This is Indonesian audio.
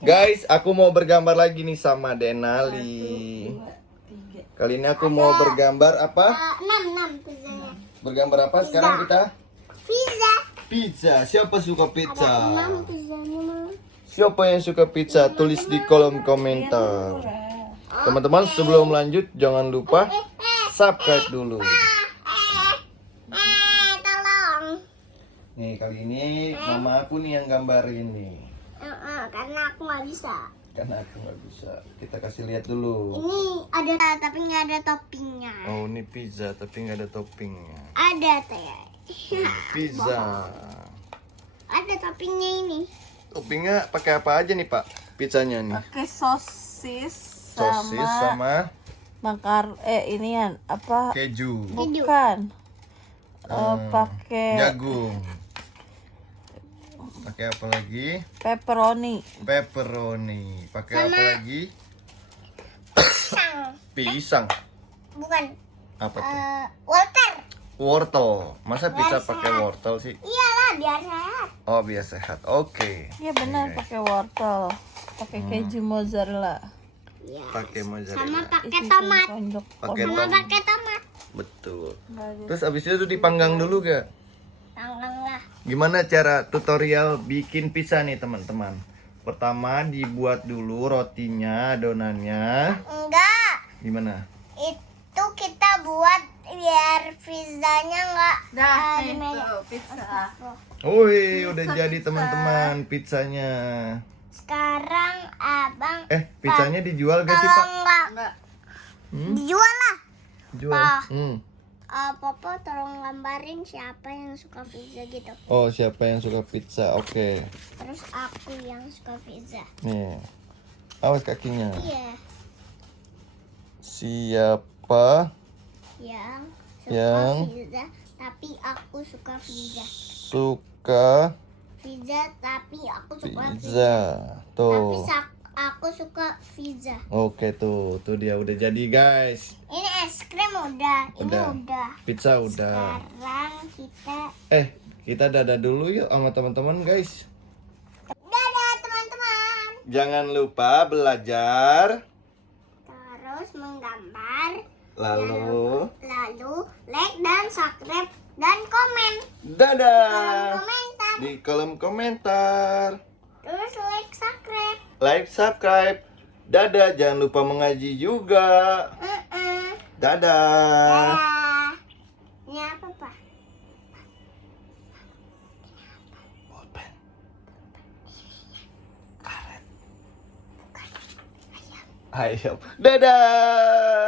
Guys, aku mau bergambar lagi nih sama Denali. Kali ini aku mau bergambar apa? 6 pizzanya. Bergambar apa sekarang kita? Pizza. Pizza. Siapa suka pizza? Ada 6 pizzanya, Mama. Siapa yang suka pizza? Tulis di kolom komentar. Teman-teman, sebelum lanjut jangan lupa subscribe dulu. Tolong. Nih, kali ini mama aku nih yang gambarin nih. Karena aku nggak bisa. Karena aku nggak bisa. Kita kasih lihat dulu. Ini ada tapi nggak ada toppingnya. Oh, ini pizza tapi nggak ada toppingnya. Ada teh. Pizza. Ada toppingnya ini. Toppingnya pakai apa aja nih, Pak? Pizzanya nih. Pakai sosis Sosis sama inian apa? keju. Bukan. Pakai Jagung. Pakai apa lagi? pepperoni. Pepperoni. Pakai apa lagi? Pisang. Pisang. Bukan. Apa tuh? Wortel. Wortel. Masa pizza Biar pakai sehat. wortel sih? Iyalah biar sehat. Oh, biar sehat. Oke. Iya benar, pakai wortel. Pakai keju mozzarella. Iya. Pakai Sama mozzarella. pakai tomat. Pakai Sama tomat. pakai tomat. Betul. Terus abis itu dipanggang dulu gak? Tanggang lah. Gimana cara tutorial bikin pizza nih teman-teman? Pertama dibuat dulu rotinya, adonannya. Enggak. Gimana? Itu kita buat biar pizzanya enggak pizza. Wih, udah jadi teman-teman pizzanya. Sekarang abang Pizzanya dijual gak sih, Pak? tolong enggak dijual lah. Jual. Pak. Hmm. Popo tolong gambarin siapa yang suka pizza gitu. Oh, siapa yang suka pizza? Oke. Terus aku yang suka pizza. Nih. Awas kakinya. Iya. Siapa Yang suka Yang- pizza tapi aku suka pizza. suka Pizza tapi aku suka pizza. pizza? Tapi Tuh. aku suka pizza. Oke tuh dia udah jadi, guys. Ini es krim udah. Ini Udah. udah. Pizza udah. Sekarang kita Kita dadah dulu yuk sama teman-teman, guys. dadah teman-teman. Jangan lupa belajar. Terus menggambar, Lalu lalu like dan subscribe dan komen. Kolom dadah komentar. di kolom komentar. Terus like subscribe. Like, subscribe. Dadah, jangan lupa mengaji juga. Dadah. Dadah. Ini apa, Pak? Pulpen. Karet. Ayam. Dadah.